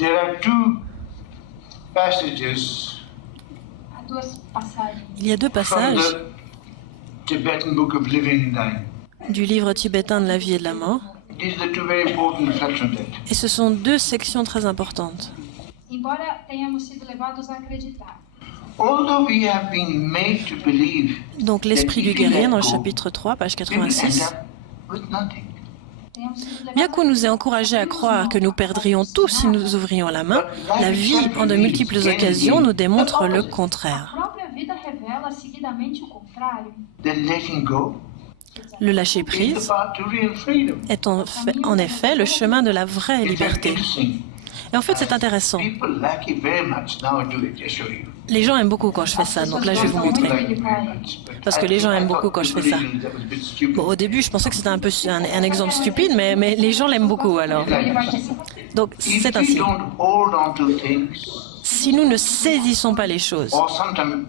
There are two passages Il y a deux from passages the Tibetan Book of Living and Dying. du livre tibétain de la vie et de la mort, These are the two very important reflections on that. et ce sont deux sections très importantes. Embora tenhamos sido levados a acreditar. Although we have been made to believe Donc l'esprit du that if we guerrier dans le let go, chapitre 3, page we will end 86. up with nothing. Tenhamos sido Bien levados qu'on nous ait encouragé à croire que nous perdrions tout si nous ouvrions la main, la vie, en de multiples occasions, nous démontre le A contraire. própria vida revela seguidamente o contrário. Then letting go Le is the lâcher-prise path to real freedom. est en effet le chemin de la vraie It's liberté. interesting. Et en fait, c'est intéressant. People like it very much. Now I do it, I show you. Les gens aiment beaucoup quand je fais ça, donc là, je vais vous montrer. Parce que les gens aiment beaucoup quand je fais ça. Bon, au début, je pensais que c'était un peu un exemple stupide, mais les gens l'aiment beaucoup, alors. Ele vai dizer, Donc, If c'est we ainsi. don't hold on to things, Si nous ne saisissons pas les choses, or sometimes,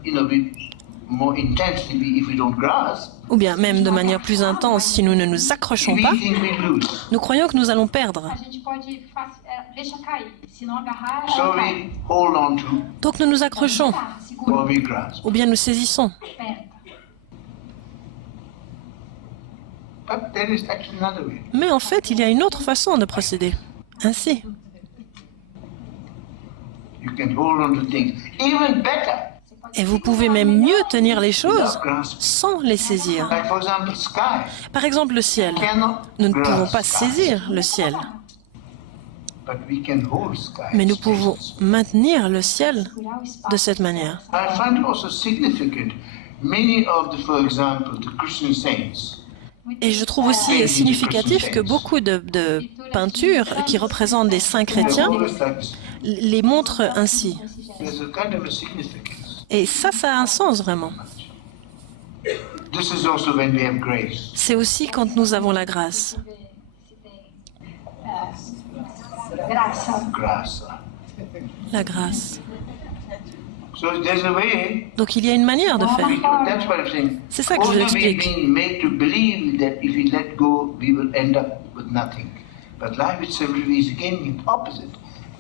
more intensely, if we don't grasp, ou bien même de manière plus intense, si nous ne nous accrochons we pas, think we lose. nous croyons que nous allons perdre. a gente pode deixa cair. Se não agarrar, So ela cai. we hold on to, Donc nous nous accrochons, Tá, segura, or we grasp. ou bien nous saisissons. aperta. But there is actually another way. Mais en fait, il y a une autre façon de procéder. Ainsi, You can hold on to things. Even better, et vous pouvez même mieux tenir les choses without grasp. sans les saisir. Like for example, sky. Par exemple, le ciel. Cannot Nous ne pouvons grasp pas sky, saisir le ciel, but we can hold sky. mais nous pouvons maintenir le ciel Segurar o espaço. de cette manière. I find it also significant. Many of the, for example, the Christian saints, Et je trouve aussi significatif que beaucoup de peintures qui représentent des saints chrétiens les montrent ainsi. there's a kind of a significance. Et ça a un sens vraiment. This is also when we have grace. C'est aussi quand nous avons la grâce. Se tem graça. Grace. La grâce. So there's a way. Donc il y a une manière de faire. That's what I'm saying. C'est ça que je vous Although we've explique. been made to believe that if we let go, we will end up with nothing. But life itself is again the opposite.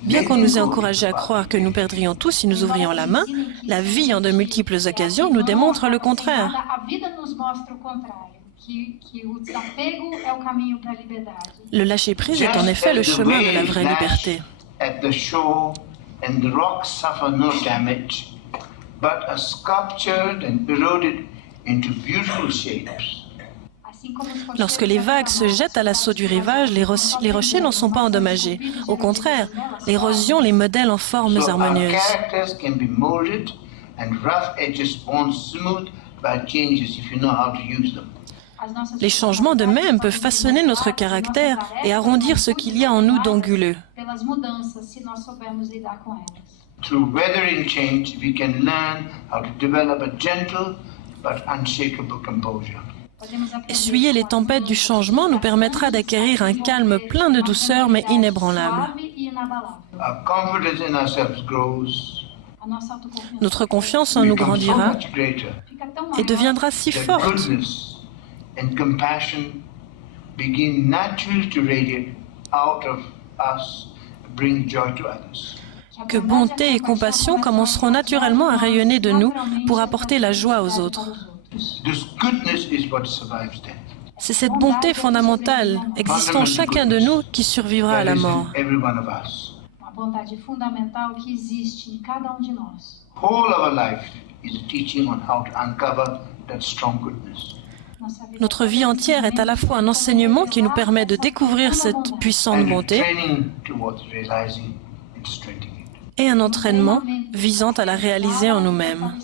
Bien qu'on nous ait encouragé à croire que nous perdrions tout si nous ouvrions la main, la vie en de multiples occasions nous démontre le contraire. A vida nos mostra o contrário, que o desapego é o caminho para a liberdade. Le lâcher-prise est en effet le chemin de la vraie liberté. At the shore and the rocks suffer no damage, but are sculptured and eroded into beautiful shapes. Assim como os rocheiros Lorsque les vagues se jettent à l'assaut du rivage, les rochers n'en sont pas endommagés. Au contraire, l'érosion les modèle en formes So our harmonieuses. characters can be molded and rough edges worn smooth by changes if you know how to use them. as nossas Les changements de même peuvent façonner notre caractère et arrondir ce qu'il y a en nous d'anguleux. pelas mudanças, se nós soubermos lidar com elas. Through weathering change, we can learn how to develop a gentle but unshakable composure. Podemos aprender Essuyer les tempêtes du changement nous permettra d'acquérir un calme plein de douceur mais inébranlable. suave e inabalável. Our confidence in ourselves grows, A nossa autoconfiança Notre confiance en nous becomes so grandira much greater, fica tão et maior deviendra si that forte goodness and compassion begin naturally to radiate out of us, bring joy to others. que bonté et compassion commenceront naturellement à rayonner de nous pour apporter la joie aux autres. This goodness is what survives death. C'est cette bonté fondamentale existant en chacun de nous qui survivra à That la is mort. in every one of us. Uma bondade fundamental que existe em cada de nós. Whole our life is a teaching on how to uncover that strong goodness. Nossa vida Notre vie entière est à la fois un enseignement qui nous permet de découvrir cette puissante And a bonté training towards realizing and strengthening it. et un entraînement visant à la réaliser en nous-mêmes.